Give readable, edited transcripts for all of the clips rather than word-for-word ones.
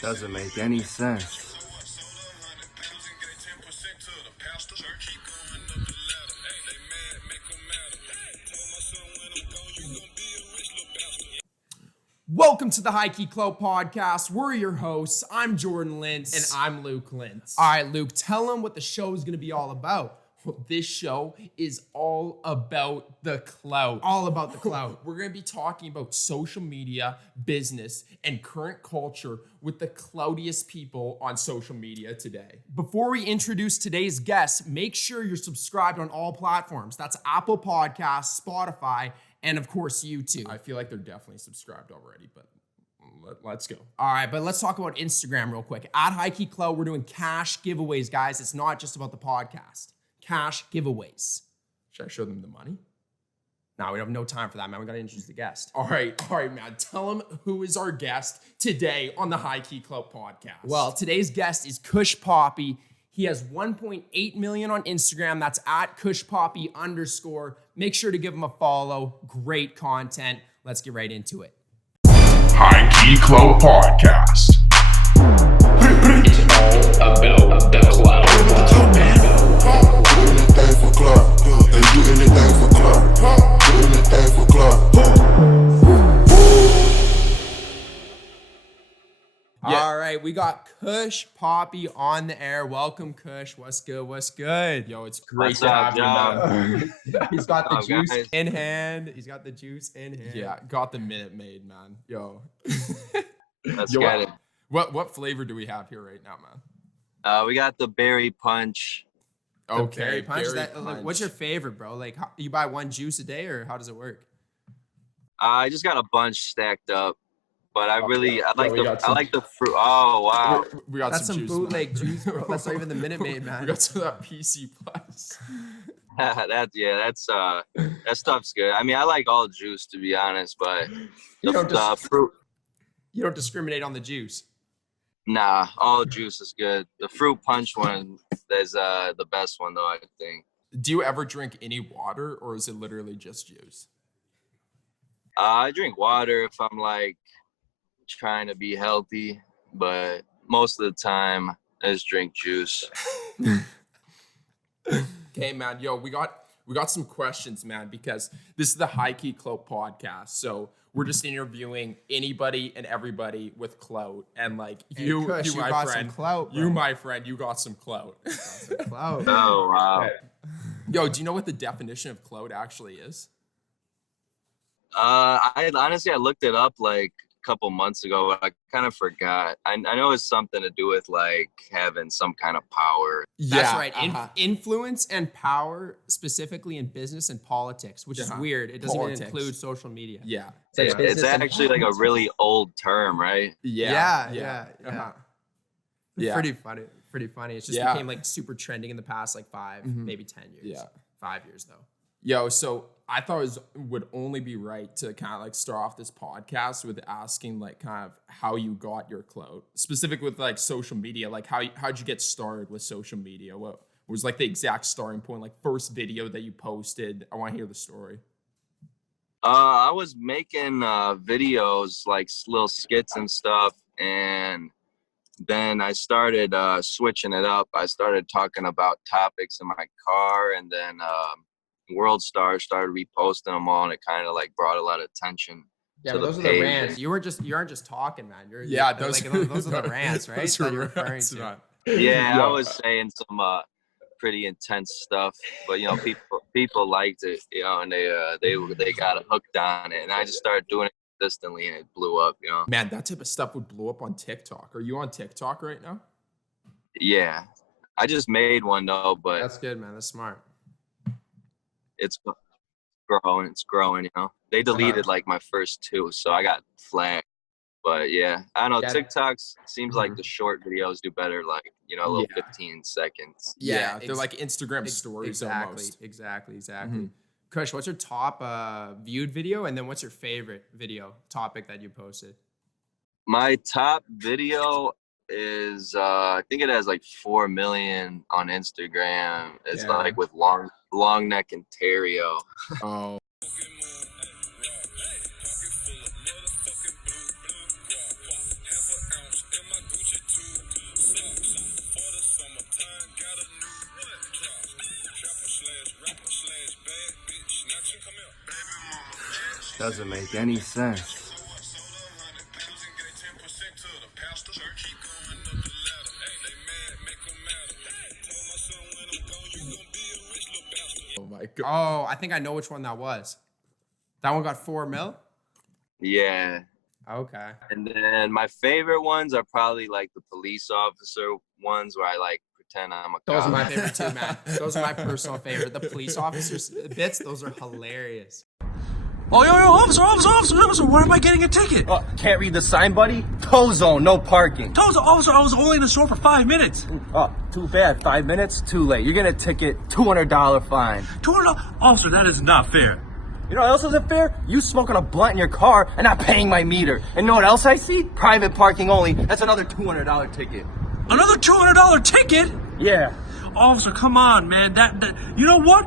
Doesn't make any sense. Welcome to the HighKey Clout podcast. We're your hosts. I'm Jordan Lintz. And I'm Luke Lintz. All right, Luke, tell them what the show is going to be all about. Well, this show is all about the clout. All about the clout. We're going to be talking about social media, business, and current culture with the cloutiest people on social media today. Before we introduce today's guest, make sure you're subscribed on all platforms. That's Apple Podcasts, Spotify, and of course, YouTube. I feel like they're definitely subscribed already, but let's go. All right, but let's talk about Instagram real quick. At HighKey Clout, we're doing cash giveaways, guys. It's not just about the podcast. Cash giveaways. Should I show them the money? No, we have no time for that, man. We got to introduce the guest. All right, man. Tell them who is our guest today on the HighKey Clout podcast. Well, today's guest is Kush Papi. He has 1.8 million on Instagram. That's at KUSHPAPI_. Make sure to give him a follow. Great content. Let's get right into it. HighKey Clout podcast. It's all about the clout. All right, we got Kush Papi on the air. Welcome, Kush. What's good? What's good? Yo, it's great What's to up, have you, man. He's got the What's up, juice guys? in hand. He's got the juice in hand. Yeah, got the Minute Maid, man. Yo. Let's Yo, get it. What flavor do we have here right now, man? We got the berry punch. Okay, Berry punch. berry Like, what's your favorite, bro? Like, you buy one juice a day, or how does it work? I just got a bunch stacked up, but I we got some- like the fruit. Oh wow, We got That's some juice, bootleg man. juice, bro. That's not even the Minute Maid, man. We got some of that PC Plus. that stuff's good. I mean, I like all juice to be honest, but You the, don't the fruit. You don't discriminate on the juice. Nah, all juice is good. The fruit punch one is the best one though, I think. Do you ever drink any water, or is it literally just juice? I drink water if I'm like trying to be healthy, but most of the time I just drink juice. Okay, man. Yo, we got some questions, man, because this is the HighKey Clout podcast. So we're just interviewing anybody and everybody with clout. And like you, Kush, you my got some friend, clout, bro. you, my friend, you got some clout. Clout. Oh wow. Yo, do you know what the definition of clout actually is? I honestly I looked it up like a couple months ago, but I kind of forgot. I know it's something to do with like having some kind of power. That's Yeah, right. Influence and power, specifically in business and politics, which is weird. It doesn't Politics. even include social media. Yeah. It's actually like a really old term, right? Yeah. Uh-huh. It's Yeah. pretty funny. Pretty funny. It just Yeah. became like super trending in the past like 5, maybe 10 years. Yeah. 5 years though. Yo, so I thought it would only be right to kind of like start off this podcast with asking like kind of how you got your clout, specific with like social media. Like how'd you get started with social media? What was like the exact starting point? Like first video that you posted? I want to hear the story. I was making videos like little skits and stuff, and then I started switching it up. I started talking about topics in my car, and then World Star started reposting them all, and it kind of like brought a lot of attention. Yeah, to but those the are the page. rants. You aren't just talking, man. Yeah, those are the rants, right? Those that are you're referring rants, to. man. Yeah, I was saying some pretty intense stuff, but you know, people liked it, you know, and they got hooked on it, and I just started doing it consistently, and it blew up, you know. Man, that type of stuff would blow up on TikTok. Are you on TikTok right now? Yeah, I just made one though, but That's good, man. That's smart. it's growing, you know. They deleted like my first 2, so I got flagged. But yeah, I don't know. Yeah. TikToks seems like the short videos do better, like, you know, a little 15 seconds. Yeah, they're like Instagram stories Exactly, almost. exactly. Kush, what's your top viewed video, and then what's your favorite video topic that you posted? My top video is I think it has like 4 million on Instagram. It's Yeah. like with long neck and Tario. Oh. Doesn't make any sense. Oh my god. Oh, I think I know which one that was. That one got 4 mil? Yeah. Okay. And then my favorite ones are probably like the police officer ones where I like pretend I'm a Those cop. are my favorite too, man. Those are my personal favorite. The police officers bits, those are hilarious. Oh, yo, officer, why am I getting a ticket? Can't read the sign, buddy? Tow zone, no parking. Told the officer I was only in the store for 5 minutes. Oh, too bad. 5 minutes? Too late. You're gonna ticket, $200 fine. $200? Officer, that is not fair. You know what else isn't fair? You smoking a blunt in your car and not paying my meter. And know what else I see? Private parking only. That's another $200 ticket. Another $200 ticket? Yeah. Officer, come on, man. That you know what?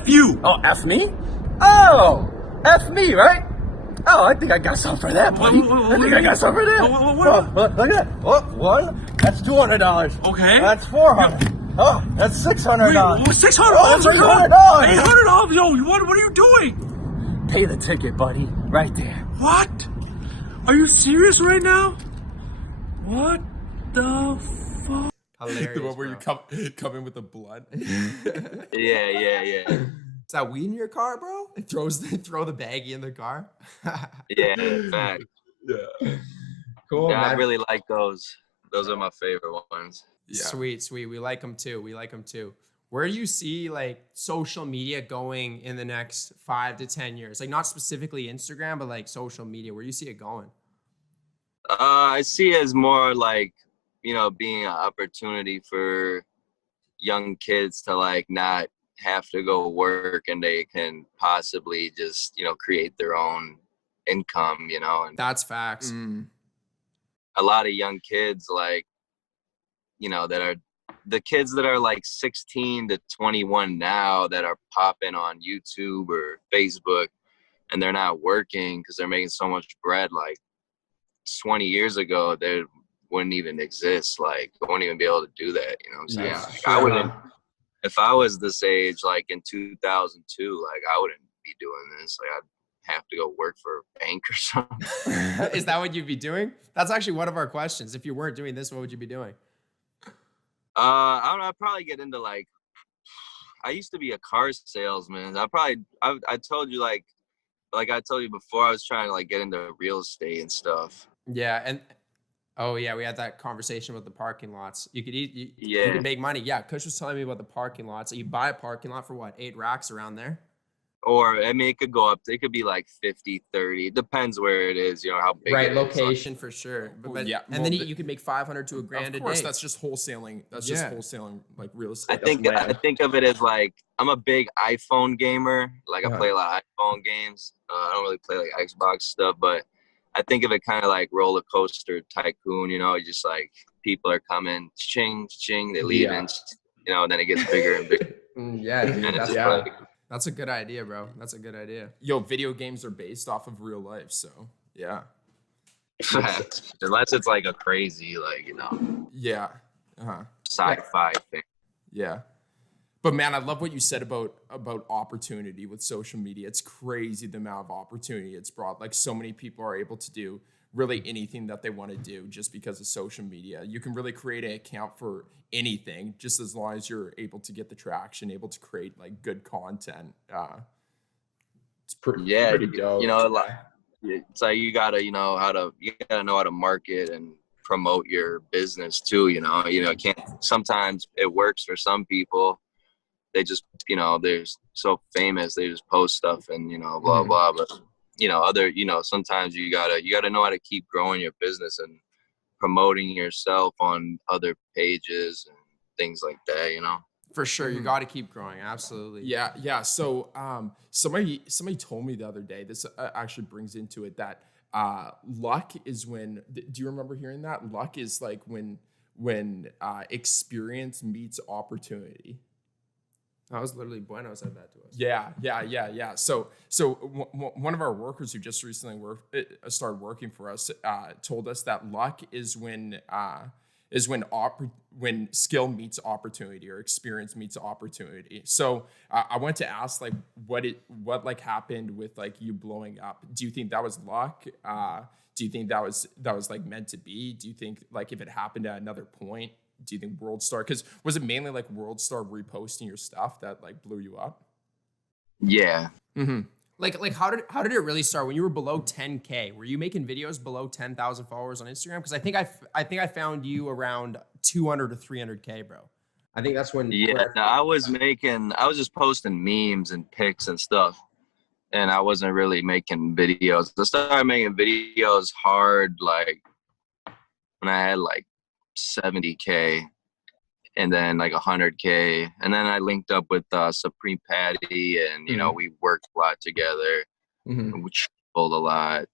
F you. Oh, F me? Oh, F me, right? Oh, I think I got something for that, buddy. I think I got something for that. Look at that. Oh, one. That's $200. Okay. That's $400. Oh, that's $600. $600? Oh, Officer, $600. $800? Yo, what are you doing? Pay the ticket, buddy. Right there. What? Are you serious right now? What the fuck? Hilarious. The one where bro. you come in with the blood. Yeah. Is that weed in your car, bro? It throw the baggie in the car. Yeah, in fact. Yeah. Cool, Yeah, I man. really like those. Those are my favorite ones. Yeah. Sweet. We like them too. Where do you see like social media going in the next 5 to 10 years? Like not specifically Instagram, but like social media. Where do you see it going? I see it as more like, being an opportunity for young kids to like not have to go work and they can possibly just, create their own income, and That's facts. a lot of young kids like, that are the kids that are like 16 to 21 now that are popping on YouTube or Facebook and they're not working because they're making so much bread. Like 20 years ago, they wouldn't even exist. Like, they wouldn't even be able to do that. You know what I'm saying? Yeah, Like, I wouldn't, if I was this age, like in 2002, like I wouldn't be doing this. Like, I'd have to go work for a bank or something. Is that what you'd be doing? That's actually one of our questions. If you weren't doing this, what would you be doing? I don't know. I'd probably get into like, I used to be a car salesman. I told you like I told you before, I was trying to like get into real estate and stuff. Yeah, and oh yeah, we had that conversation about the parking lots. You Yeah. could make money. Yeah, Kush was telling me about the parking lots. You buy a parking lot for what, 8 racks around there? Or, I mean, it could go up. It could be like 50, 30. It depends where it is, how big Right, it is. location for sure. But yeah, and then you could make 500 to a grand Of course, a day. that's just wholesaling. That's Yeah. just wholesaling like real estate. I think of it as like, I'm a big iPhone gamer. Like, I play a lot of iPhone games. I don't really play like Xbox stuff, but I think of it kind of like roller coaster tycoon, just like people are coming, ching, ching, they leave, and and then it gets bigger and bigger. Yeah, dude, And it's that's, like, that's a good idea, bro. That's a good idea. Yo, video games are based off of real life, so yeah. unless it's like a crazy, like, Yeah. Uh-huh. sci-fi thing. Yeah. But man, I love what you said about opportunity with social media. It's crazy the amount of opportunity it's brought. Like, so many people are able to do really anything that they want to do just because of social media. You can really create an account for anything just as long as you're able to get the traction, able to create like good content. It's pretty dope. It's like you gotta know how to market and promote your business too. Can't, sometimes it works for some people. They just, they're so famous, they just post stuff and, blah, blah. But, sometimes you gotta know how to keep growing your business and promoting yourself on other pages and things like that, For sure, you got to keep growing. Absolutely. Yeah. So, somebody told me the other day. This actually brings into it that luck is when. Do you remember hearing that? Luck is like when experience meets opportunity. That was literally Bueno said that to us. Yeah. So one of our workers who just recently started working for us told us that luck is when is when skill meets opportunity or experience meets opportunity. So I want to ask, like, what like happened with like you blowing up? Do you think that was luck? Do you think that was like meant to be? Do you think like if it happened at another point, do you think WorldStar? Because was it mainly like WorldStar reposting your stuff that like blew you up? Yeah. Mm-hmm. Like how did it really start when you were below 10K? Were you making videos below 10,000 followers on Instagram? Because I think I found you around 200 to 300K, bro. I think that's when. Yeah, no, I was just posting memes and pics and stuff, and I wasn't really making videos. I started making videos hard like when I had like 70K. And then like 100K, and then I linked up with Supreme Patty, and you know we worked a lot together, we traveled a lot,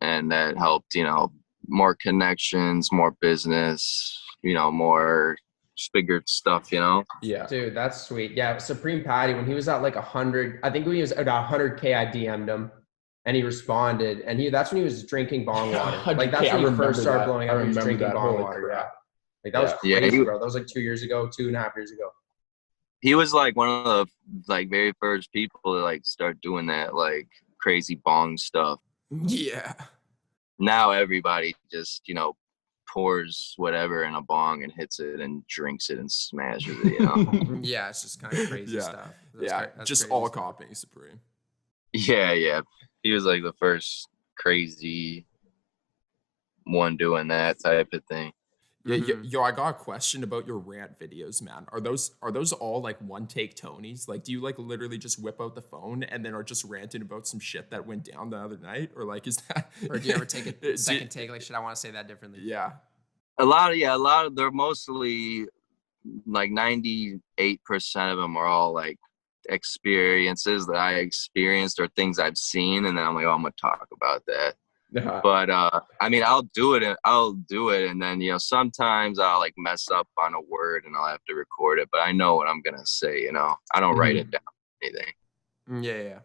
and that helped. You know, more connections, more business. You know, more bigger stuff. You know. Yeah, dude, that's sweet. Yeah, Supreme Patty, when he was at like 100, I think when he was at 100K, I DM'd him, and he responded, and that's when he was drinking bong water. Like that's when he first started blowing up. He was drinking bong water. Yeah. Like that was crazy, bro. That was like 2 years ago, 2.5 years ago. He was like one of the like very first people to like start doing that like crazy bong stuff. Yeah. Now everybody just, you know, pours whatever in a bong and hits it and drinks it and smashes it, you know. Yeah, it's just kind of crazy stuff. That's just all copying Supreme. Yeah. He was like the first crazy one doing that type of thing. Yeah, yo, I got a question about your rant videos, man. Are those all like one take Tonys? Like, do you like literally just whip out the phone and then are just ranting about some shit that went down the other night, or like is that? Or do you ever take a second take? Like, should I want to say that differently? Yeah, a lot of they're mostly like 98% of them are all like experiences that I experienced or things I've seen, and then I'm like, oh, I'm gonna talk about that. But I mean, I'll do it, and then you know sometimes I'll like mess up on a word and I'll have to record it, but I know what I'm gonna say. You know, I don't write it down or anything. Yeah.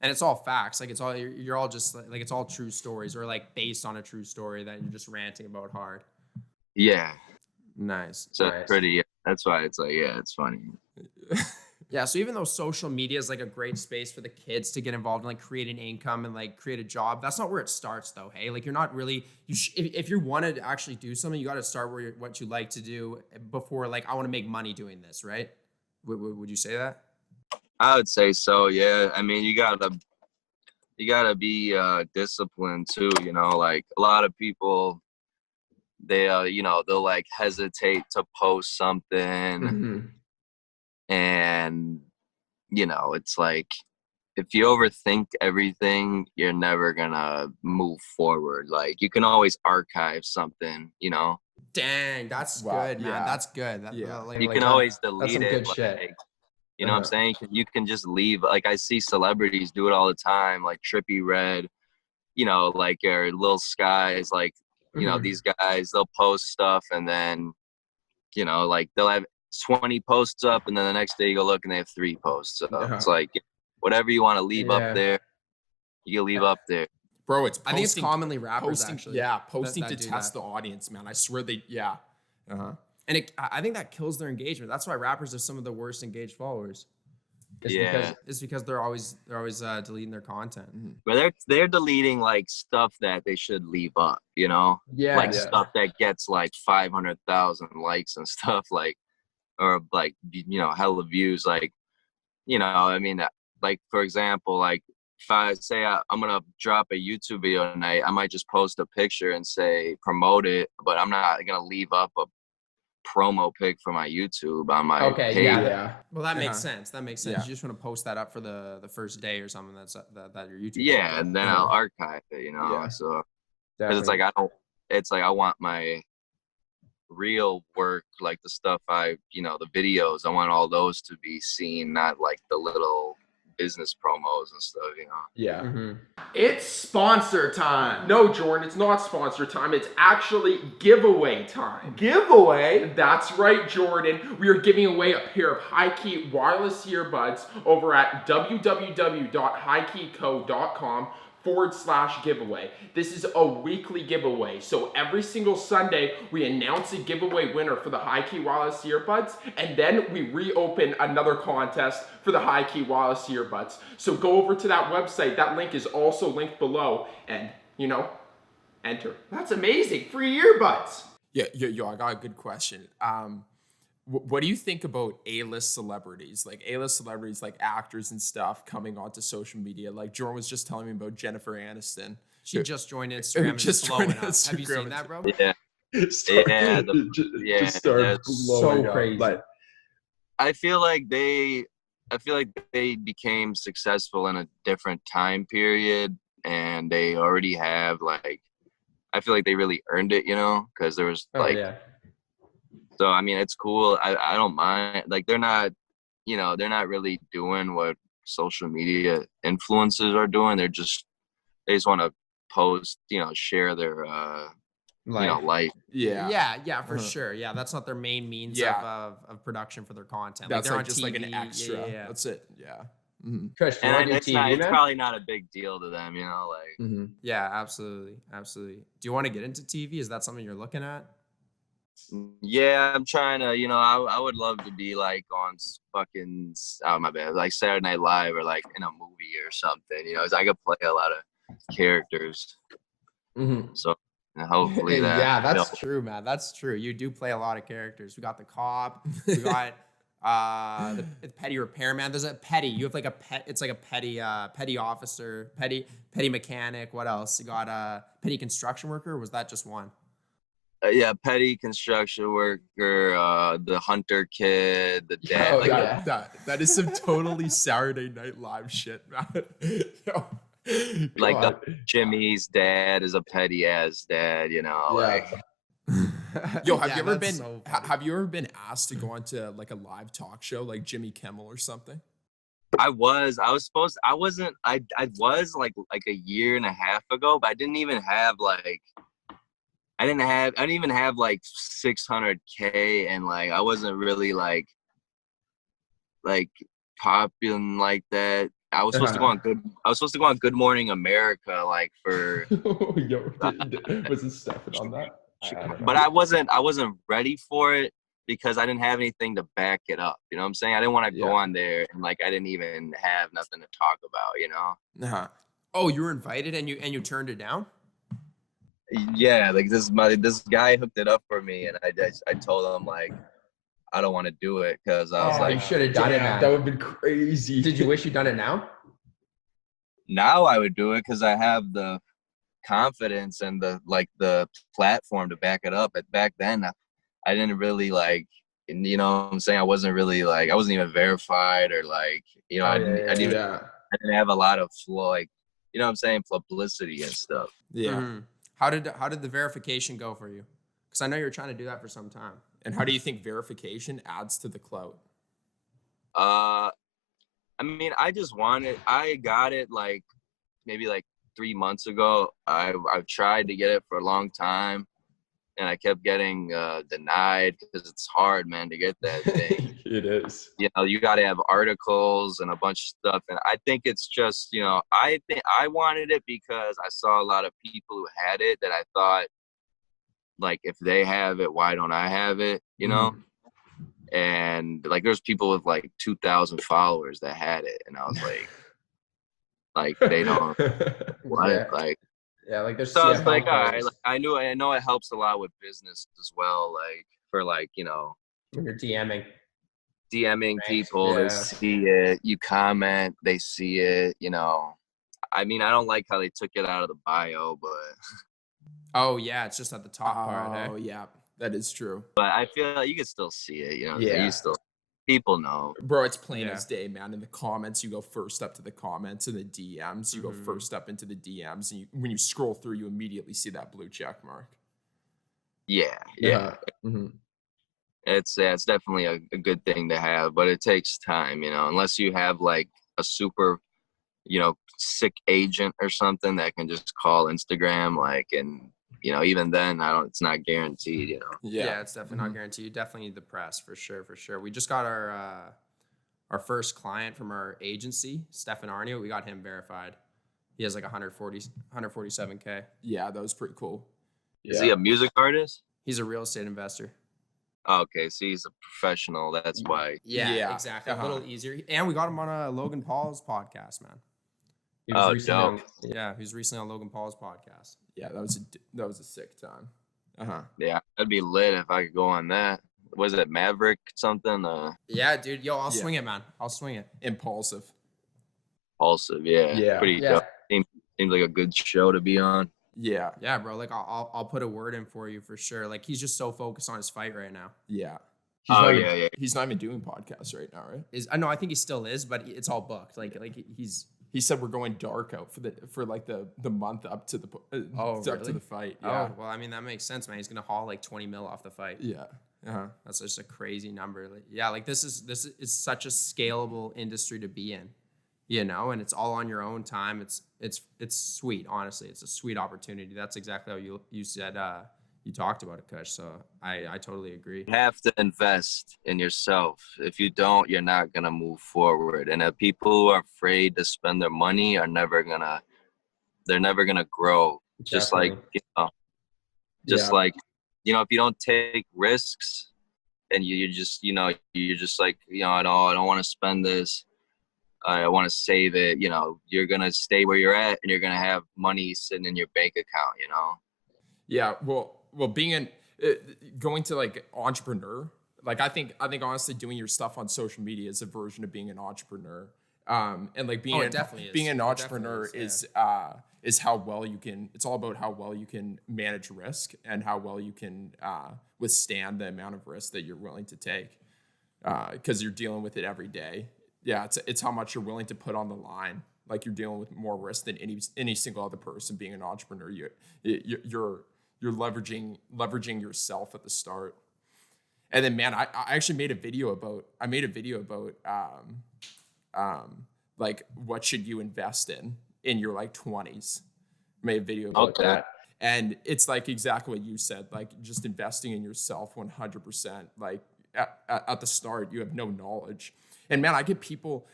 And it's all facts. Like it's all you're all just like it's all true stories or like based on a true story that you're just ranting about hard. Yeah. Nice. So nice. pretty. That's why it's like it's funny. Yeah, so even though social media is like a great space for the kids to get involved and like create an income and like create a job, that's not where it starts though. Hey, like you're not really if you want to actually do something, you got to start what you like to do before like I want to make money doing this, right? Would you say that? I would say so. Yeah, I mean you gotta be disciplined too. You know, like a lot of people they you know they'll like hesitate to post something. And, you know, it's like, if you overthink everything, you're never gonna move forward. Like, you can always archive something, you know? Dang, that's good, man. That's good. You can always delete that's some it. good shit. Like, you know what I'm saying? You can just leave. Like, I see celebrities do it all the time, like Trippie Redd, you know, like, or Lil Skies, like, you know, these guys, they'll post stuff and then, you know, like, they'll have 20 posts up and then the next day you go look and they have 3 posts up. It's like whatever you want to leave up there, you can leave up there. Bro, it's posting, I think it's commonly rappers actually. Yeah, posting to test the audience, man. I swear And I think that kills their engagement. That's why rappers are some of the worst engaged followers. It's because they're always deleting their content. But they're deleting like stuff that they should leave up, you know? Stuff that gets like 500,000 likes and stuff like, or like, you know, hella views. Like, you know, I mean, like, for example, like if I say I'm going to drop a YouTube video tonight, I might just post a picture and say, promote it, but I'm not going to leave up a promo pic for my YouTube on my page. Well, that makes sense. That makes sense. You just want to post that up for the first day or something that your YouTube. Yeah, and then I'll archive it, you know. So because it's like I want my real work, like the stuff you know, the videos, I want all those to be seen, not like the little business promos and stuff, you know. It's sponsor time. No, Jordan, it's not sponsor time. It's actually giveaway time. Giveaway? That's right, Jordan. We are giving away a pair of HighKey wireless earbuds over at www.highkeyco.com /giveaway. This is a weekly giveaway. So every single Sunday, we announce a giveaway winner for the HighKey wireless earbuds, and then we reopen another contest for the HighKey wireless earbuds. So go over to that website. That link is also linked below, and enter. That's amazing. Free earbuds. Yeah, I got a good question. What do you think about A-list celebrities? Like A-list celebrities, like actors and stuff, coming onto social media. Like Jordan was just telling me about Jennifer Aniston. She just joined Instagram and just blowing up. Have you seen that, bro? Yeah. Just started so crazy. But I feel like they became successful in a different time period, and they already have like, I feel like they really earned it, because there was So I mean, it's cool. I don't mind. Like they're not really doing what social media influencers are doing. They just want to post, share their life. Yeah, for sure. Yeah, that's not their main means of production for their content. That's they're like on just TV. like an extra. Yeah. That's it. Yeah. Mm-hmm. Kush, do you want to do TV, it's man? probably not a big deal to them, Mm-hmm. Yeah, absolutely. Do you want to get into TV? Is that something you're looking at? Yeah, I'm trying to, I would love to be like on fucking, my bad, like Saturday Night Live or like in a movie or something, 'cause I could play a lot of characters. Mm-hmm. So hopefully that. Yeah, that's true, man. That's true. You do play a lot of characters. We got the cop. We got the petty repairman. There's a petty. You have like a pet. It's like a petty officer, petty mechanic. What else? You got a petty construction worker. Or was that just one? Yeah, petty construction worker, the hunter kid, the dad. That is some totally Saturday Night Live shit, man. Like Jimmy's dad is a petty ass dad, like. Yo, have you ever been asked to go on to like a live talk show like Jimmy Kimmel or something? I was like a year and a half ago, but I didn't even have like 600K, and like I wasn't really like popping like that. I was supposed to go on Good Morning America, like for. Was it Stefan on that? But I wasn't ready for it because I didn't have anything to back it up. You know what I'm saying? I didn't want to go on there and like I didn't even have nothing to talk about. Uh-huh. Oh, you were invited and you turned it down? Yeah, like this guy hooked it up for me, and I told him like I don't want to do it because I was like, you should have done it, man. That would have been crazy. Did you wish you'd done it now? Now I would do it because I have the confidence and the platform to back it up. But back then I didn't really like, what I'm saying, I wasn't even verified or like, I didn't have a lot of like, what I'm saying, publicity and stuff. Yeah. Mm-hmm. How did the verification go for you? Because I know you're trying to do that for some time. And how do you think verification adds to the clout? I mean, I got it like maybe like 3 months ago. I've tried to get it for a long time, and I kept getting denied because it's hard, man, to get that thing. It is. You got to have articles and a bunch of stuff, and I think it's just, I think I wanted it because I saw a lot of people who had it that I thought, like, if they have it, why don't I have it? And like, there's people with like 2,000 followers that had it, and I was like, they don't. What? Yeah. Like, yeah, like there's. So I was like, all right, like, I know it helps a lot with business as well, like for like, when you're DMing people, they see it, you comment, they see it, I mean, I don't like how they took it out of the bio, but. Oh yeah, it's just at the top part. Oh yeah, that is true. But I feel like you can still see it, Yeah. People know. Bro, it's plain as day, man. In the comments, you go first up to the comments. In the DMs, you go first up into the DMs. And when you scroll through, you immediately see that blue check mark. Yeah. Mm-hmm. It's definitely a good thing to have, but it takes time, unless you have like a super, sick agent or something that can just call Instagram, like, and even then, it's not guaranteed, Yeah, it's definitely not guaranteed. You definitely need the press for sure. We just got our first client from our agency, Stefan Arnio. We got him verified. He has like 147K. Yeah, that was pretty cool. Is he a music artist? He's a real estate investor. Okay, so he's a professional. That's why. Yeah, exactly. A little easier. And we got him on a Logan Paul's podcast, man. He was Oh, recently dope. on- Yeah, he was recently on Logan Paul's podcast. Yeah, that was a sick time. Yeah, that'd be lit if I could go on that. Was it Maverick something? Yeah, dude. Yo, I'll Yeah. swing it, man. I'll swing it. Impulsive. Impulsive. Yeah. Yeah. Pretty Yeah. dope. Seems like a good show to be on. Yeah. Yeah, bro. Like I'll put a word in for you for sure. Like he's just so focused on his fight right now. Yeah. He's Oh not yeah, yeah. He's not even doing podcasts right now, right? I know I think he still is, but it's all booked. Like he's He said we're going dark out for like the month up to the up to really? the fight. Yeah. Oh, well, I mean that makes sense, man. He's gonna haul like 20 mil off the fight. Yeah. That's just a crazy number. Like, yeah, like this is such a scalable industry to be in, you know, and it's all on your own time. It's sweet, honestly. It's a sweet opportunity. That's exactly how you said you talked about it, Kush. So I totally agree. You have to invest in yourself. If you don't, you're not gonna move forward. And if people who are afraid to spend their money are never gonna grow. Just like, if you don't take risks and you're just like, I don't want to spend this. I want to save it. You're going to stay where you're at and you're going to have money sitting in your bank account, Yeah. Well, going to like entrepreneur, like I think honestly doing your stuff on social media is a version of being an entrepreneur. And like being it definitely is. being an It entrepreneur definitely is how well you can. It's all about how well you can manage risk and how well you can withstand the amount of risk that you're willing to take, because you're dealing with it every day. Yeah, it's how much you're willing to put on the line. Like you're dealing with more risk than any single other person. Being an entrepreneur, you're leveraging yourself at the start. And then, man, I actually made a video about like what should you invest in your like 20s. Made a video about that. And it's like exactly what you said, like just investing in yourself 100%. Like at the start, you have no knowledge. And man, I get people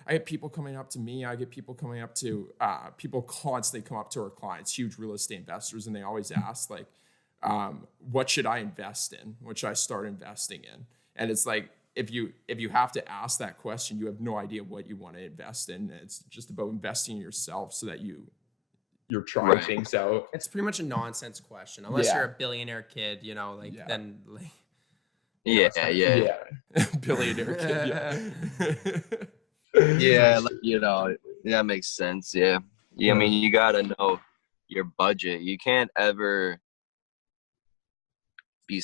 coming up to me. I get people coming up to people constantly come up to our clients, huge real estate investors, and they always ask like, what should I invest in? What should I start investing in? And it's like, if you have to ask that question, you have no idea what you want to invest in. It's just about investing in yourself so that you're trying things out. It's pretty much a nonsense question, unless Yeah. you're a billionaire kid, then like. Yeah. Billionaire kid. Yeah, that makes sense. Yeah. I mean, you gotta know your budget. You can't ever be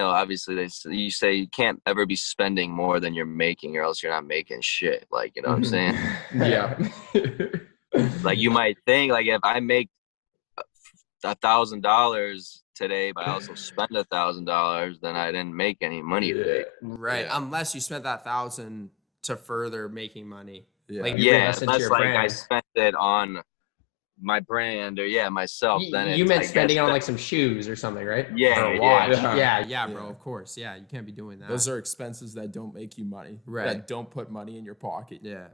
obviously you say you can't ever be spending more than you're making, or else you're not making shit. Like, you know what I'm saying? Yeah. Like you might think like if I make $1,000 today, but I also spend $1,000, then I didn't make any money today. Right. Yeah. Unless you spent that 1,000 to further making money. Yeah. Like, You Yeah, invest into unless your like I brand. spent it on my brand or myself. Then You it's, meant I guess, spending on that- like some shoes or something, right? Yeah, Or a yeah. watch. Yeah. yeah, bro, of course. Yeah, you can't be doing that. Those are expenses that don't make you money. Right. That don't put money in your pocket. yeah.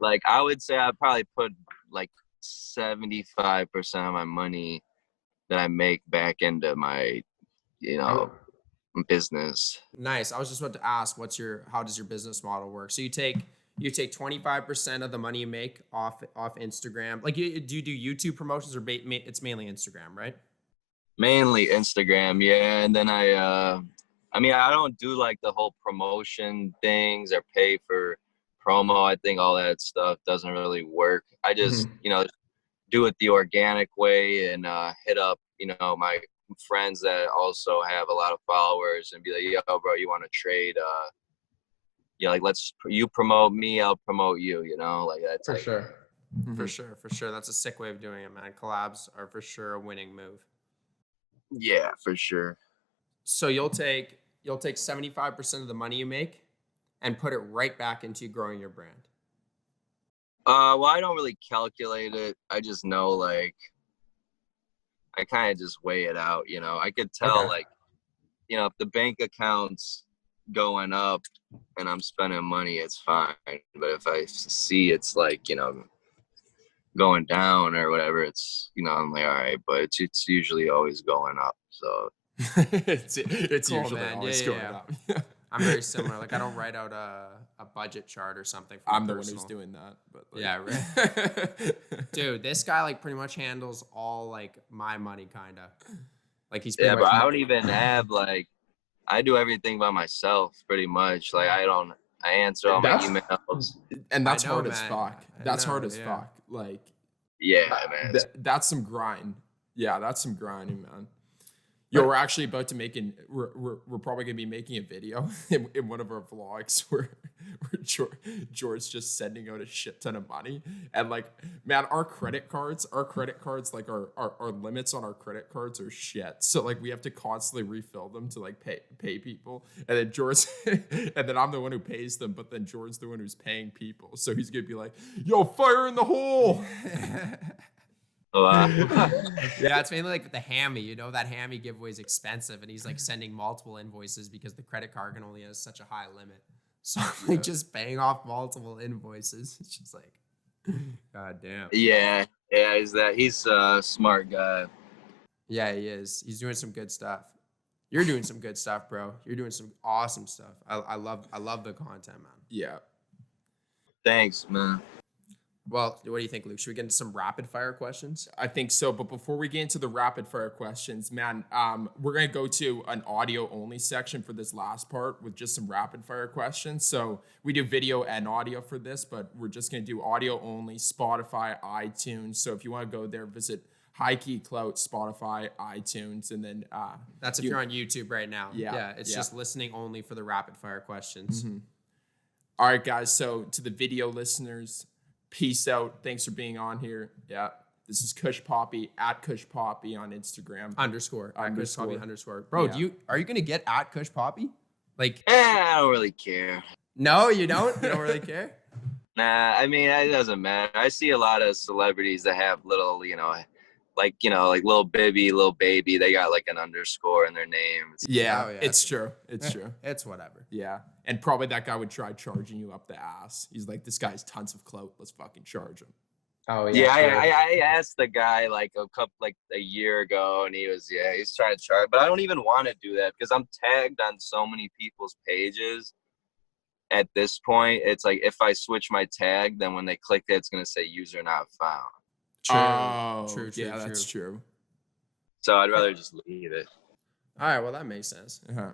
Like I would say I probably put like 75% of my money that I make back into my business. Nice. I was just about to ask, how does your business model work? So you take 25% of the money you make off Instagram. Like, do you do YouTube promotions, or it's mainly Instagram, right? Mainly Instagram, yeah. And then I don't do like the whole promotion things or pay for promo. I think all that stuff doesn't really work. I just, do it the organic way and hit up, my friends that also have a lot of followers and be like, yo, bro, you want to trade? Like you promote me, I'll promote you, like that For type. sure. For sure. That's a sick way of doing it, man. Collabs are for sure a winning move. Yeah, for sure. So you'll take 75% of the money you make and put it right back into growing your brand. Well, I don't really calculate it. I just know, like, I kind of just weigh it out, I could tell, Okay. like, if the bank account's going up and I'm spending money, it's fine. But if I see it's like, going down or whatever, it's, you know, I'm like, all right, but it's usually always going up. So it's Cool, usually man. always Yeah, going yeah. up. I'm very similar. Like I don't write out a budget chart or something for I'm the one personal. who's doing that. But like, Yeah, right. Dude, this guy like pretty much handles all like my money, kind of. Like he's pretty yeah, but much. I don't even have like, I do everything by myself pretty much. Like I answer all my That's- emails. And that's I know, hard as man. fuck. I That's hard know, as yeah. fuck. Like, Yeah, man. that's some grind. Yeah, that's some grinding, man. Yo, we're actually about to make we're probably gonna be making a video in one of our vlogs where George's just sending out a shit ton of money. And like, man, our credit cards, like our limits on our credit cards are shit. So like we have to constantly refill them to like pay people. And then George and then I'm the one who pays them, but then George's the one who's paying people. So he's gonna be like, yo, fire in the hole. Yeah, it's mainly like the hammy. You know, that hammy giveaway is expensive, and he's like sending multiple invoices because the credit card can only have such a high limit. So like just paying off multiple invoices. It's just like, god damn. Yeah, he's a smart guy. Yeah, he is. He's doing some good stuff. You're doing some good stuff, bro. You're doing some awesome stuff. I love the content, man. Yeah. Thanks, man. Well, what do you think, Luke? Should we get into some rapid fire questions? I think so. But before we get into the rapid fire questions, man, we're going to go to an audio only section for this last part with just some rapid fire questions. So we do video and audio for this, but we're just going to do audio only, Spotify, iTunes. So if you want to go there, visit HighKey Clout, Spotify, iTunes, and then That's if you're on YouTube right now. Yeah, It's yeah. just listening only for the rapid fire questions. All right, guys. So to the video listeners, peace out. Thanks for being on here. Yeah. This is Kush Papi at Kush Papi on Instagram. Underscore. At Kush Underscore. Papi underscore. Bro, Yeah. are you gonna get at Kush Papi? Like, I don't really care. no, you don't? You don't really care? Nah, I mean, it doesn't matter. I see a lot of celebrities that have little, like little baby. They got like an underscore in their name. Yeah, Oh, yeah. it's true. It's true. It's whatever. Yeah. And probably that guy would try charging you up the ass. He's like, this guy's tons of clout. Let's fucking charge him. Oh Yeah, I asked the guy like a year ago, and he's trying to charge, but I don't even want to do that because I'm tagged on so many people's pages. At this point, it's like if I switch my tag, then when they click it, it's gonna say user not found. True. Yeah, that's true. So I'd rather just leave it. All right, well, that makes sense. Uh-huh.